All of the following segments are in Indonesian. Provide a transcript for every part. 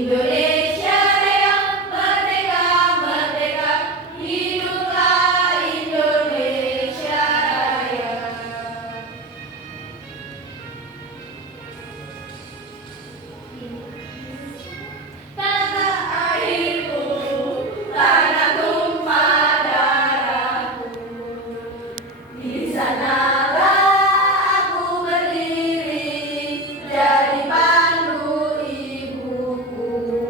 Indonesia Raya, merdeka, merdeka, hiduplah Indonesia Raya. Tanah airku, tanah tumpah darahku, di sanalah aku berdiri, jadi pandu ibuku.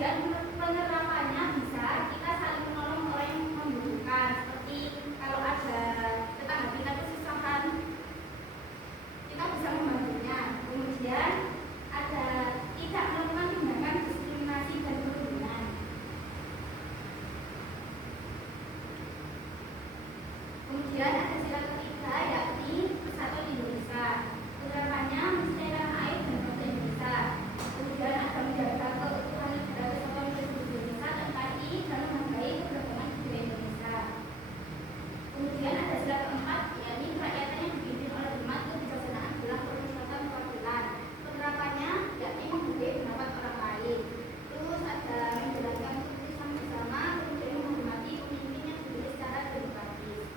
Kemudian penerapannya bisa kita saling menolong orang yang membutuhkan, seperti kalau ada tetangga kita kesusahan, kita bisa membantunya. Kemudian ada tidak melakukan tindakan diskriminasi dan perundungan. Kemudian ada sila ketiga, yakni Persatuan Indonesia. Penerapannya mencintai air dan bangsa Indonesia. Kemudian ada menjaga keutuhan negara Kesatuan Republik Indonesia dan NKRI dan menghargai keberagaman budaya Indonesia. Kemudian ada sila keempat, yakni kerakyatan yang dipimpin oleh umat, kebijaksanaan dalam permusyawaratan perwakilan. Penerapannya yakni menghargai pendapat orang lain. Terus ada menjalankan keputusan bersama, kemudian menghormati pemimpin yang dipilih secara demokratis.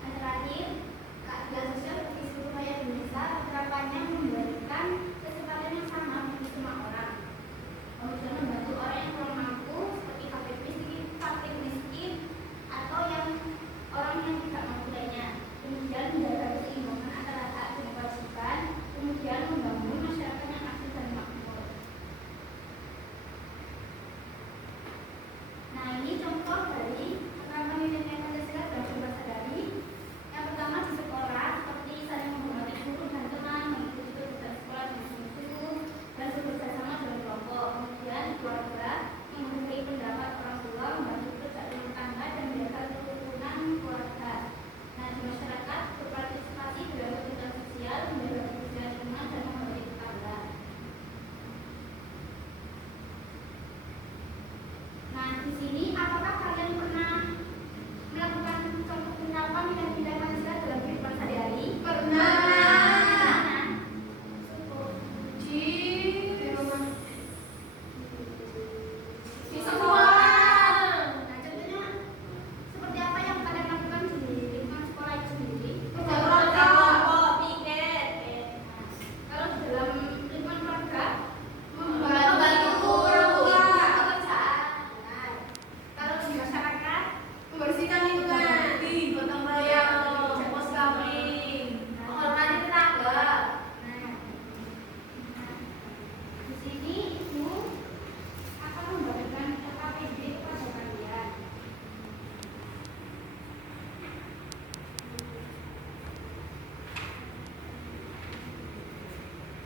Dan terakhir, keadilan sosial bagi seluruh rakyat Indonesia. Penerapannya memberikan kesempatan yang sama bagi semua orang. Kemudian membantu orang yang kurang mampu, seperti fakir miskin, atau yang orang yang tidak mampu lainnya. Kemudian menjaga keseimbangan antara hak dan kewajiban. Kemudian membangun masyarakat yang aktif dan makmur. Nah, ini contoh dari penerapan nilai-nilai Pancasila dalam sebuah sadari. Yang pertama di sekolah, seperti saling menghormati guru dan teman, mengikuti kegiatan sekolah dengan sungguh-sungguh, dan bekerja sama dalam kelompok. Kemudian di keluarga, menghargai pendapat orang tua, membantu kerja rumah tangga, dan menjaga kerukunan keluarga. Nah, di masyarakat, berpartisipasi dalam kegiatan sosial, menjaga kebersihan lingkungan, dan menghormati tetangga. Nah, di sini apakah kalian pernah melakukan contoh penerapan nilai-nilai Pancasila dalam kehidupan sehari-hari? Pernah. Di rumah. Di sekolah. Nah, contohnya seperti apa yang kalian lakukan di lingkungan sekolah itu sendiri? Kerja kelompok, piket, Kalau di dalam lingkungan keluarga, membantu orang tua. pekerjaan. Nah, kalau di masyarakat, Membersihkan lingkungan, gotong royong, pos kamling, menghormati tetangga. nah, di sini ibu akan membagikan LKPD kepada kalian.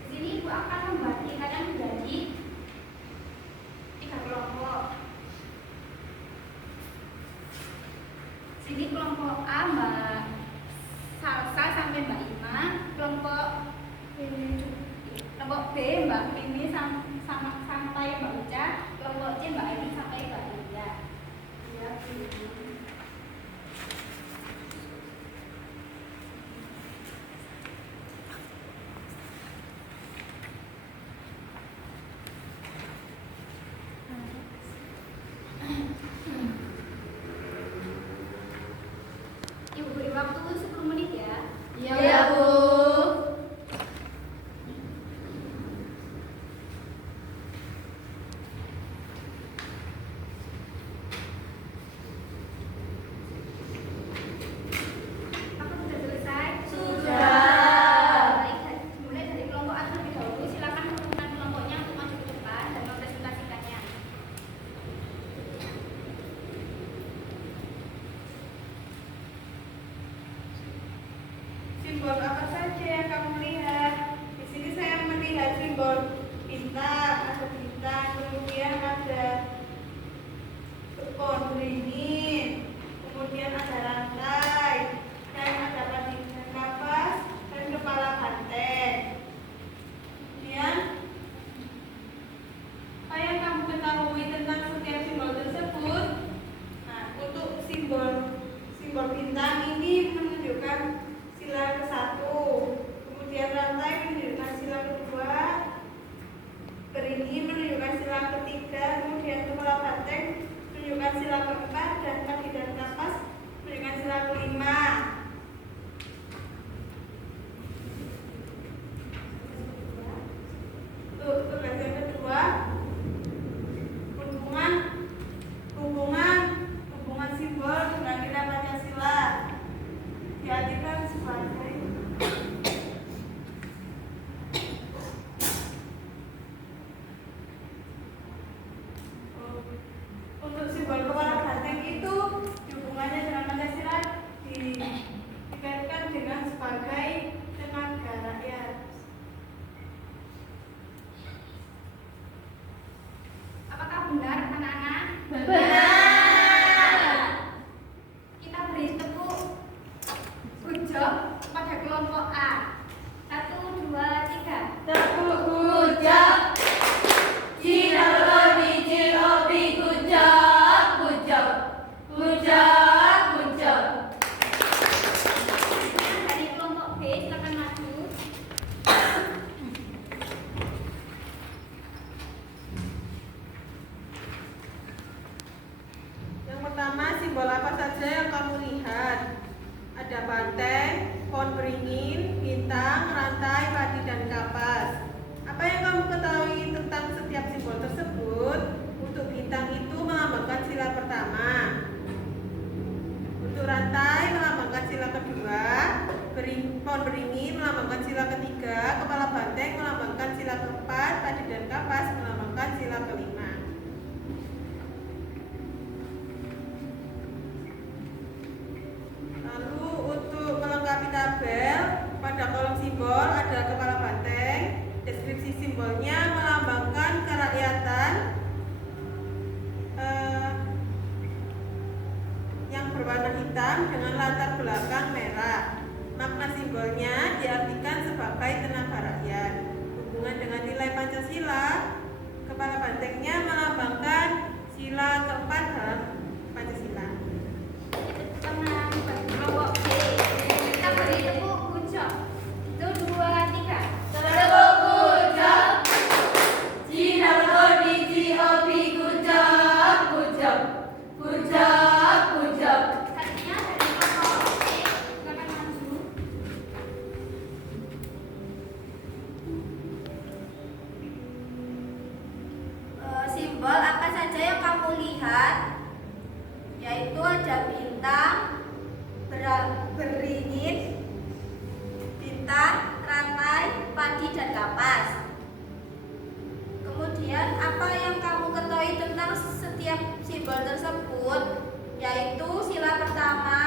Di sini ibu akan membagi kalian menjadi 3 kelompok. Sini kelompok A Mbak Salsa sampai Mbak Ima, kelompok B Mbak Mimi sampai Mbak Uca, kelompok C Mbak Aini sampai Mbak Lia. Ya, Ibu beri waktu 10 menit ya. Iya, Bu. saja yang kamu lihat? Yaitu ada bintang, beringin, bintang, rantai, padi, dan kapas. Kemudian apa yang kamu ketahui tentang setiap simbol tersebut? Yaitu sila pertama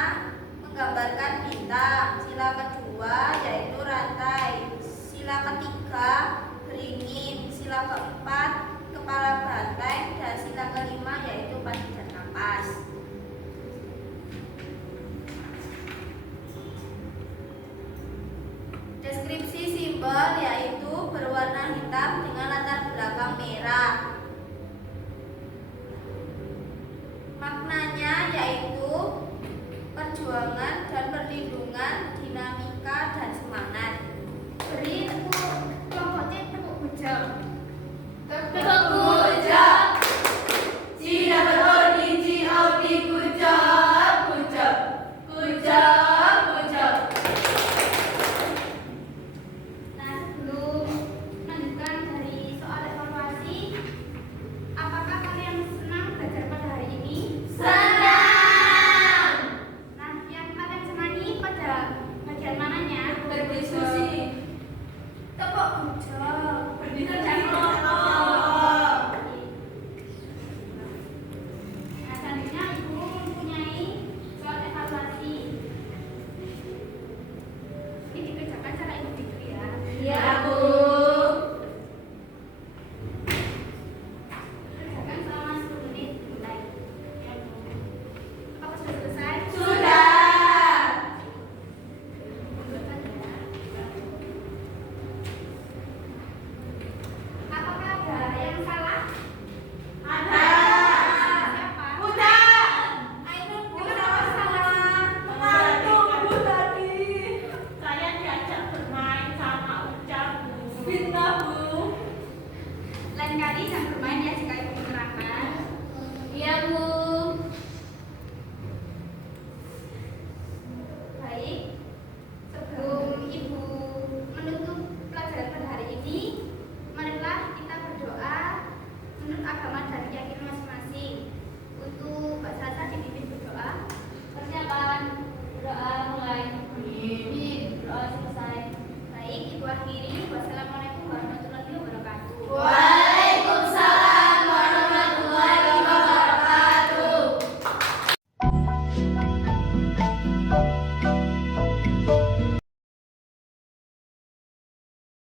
menggambarkan bintang, sila kedua yaitu rantai, sila ketiga beringin, sila keempat kepala banteng, dan sila kelima yaitu padi dan kapas. Deskripsi simbol yaitu berwarna hitam dengan latar belakang merah. Maknanya yaitu perjuangan dan perlindungan, dinamika dan semangat. Beri tepuk kelompoknya tepuk bujang. Tepuk bujang. Cina berodi ciaudi kujang, kujang, kujang, kujang. Nah, sebelum melanjutkan dari soal evaluasi, apakah kalian senang belajar pada hari ini? Senang. Nah, yang kalian senangi pada bagian mananya? Berdiskusi. Tepuk bujang. Berdiskusi. Nah, selanjutnya Ibu mempunyai soal evaluasi. Ini dikerjakan secara individu ya. Ya, Bu. Kerjakan selama 10 menit mulai. Ya, Bu. Apa sudah selesai? Sudah. Lanjutkan ya. Apakah ada yang salah? Ada. Siapa? Bukan. Ayo, Bu. Kenapa salah? Mengandung Bu tadi. Saya diajak bermain sama Ucap, Bu. Fitnah, Bu. Lain kali jangan bermain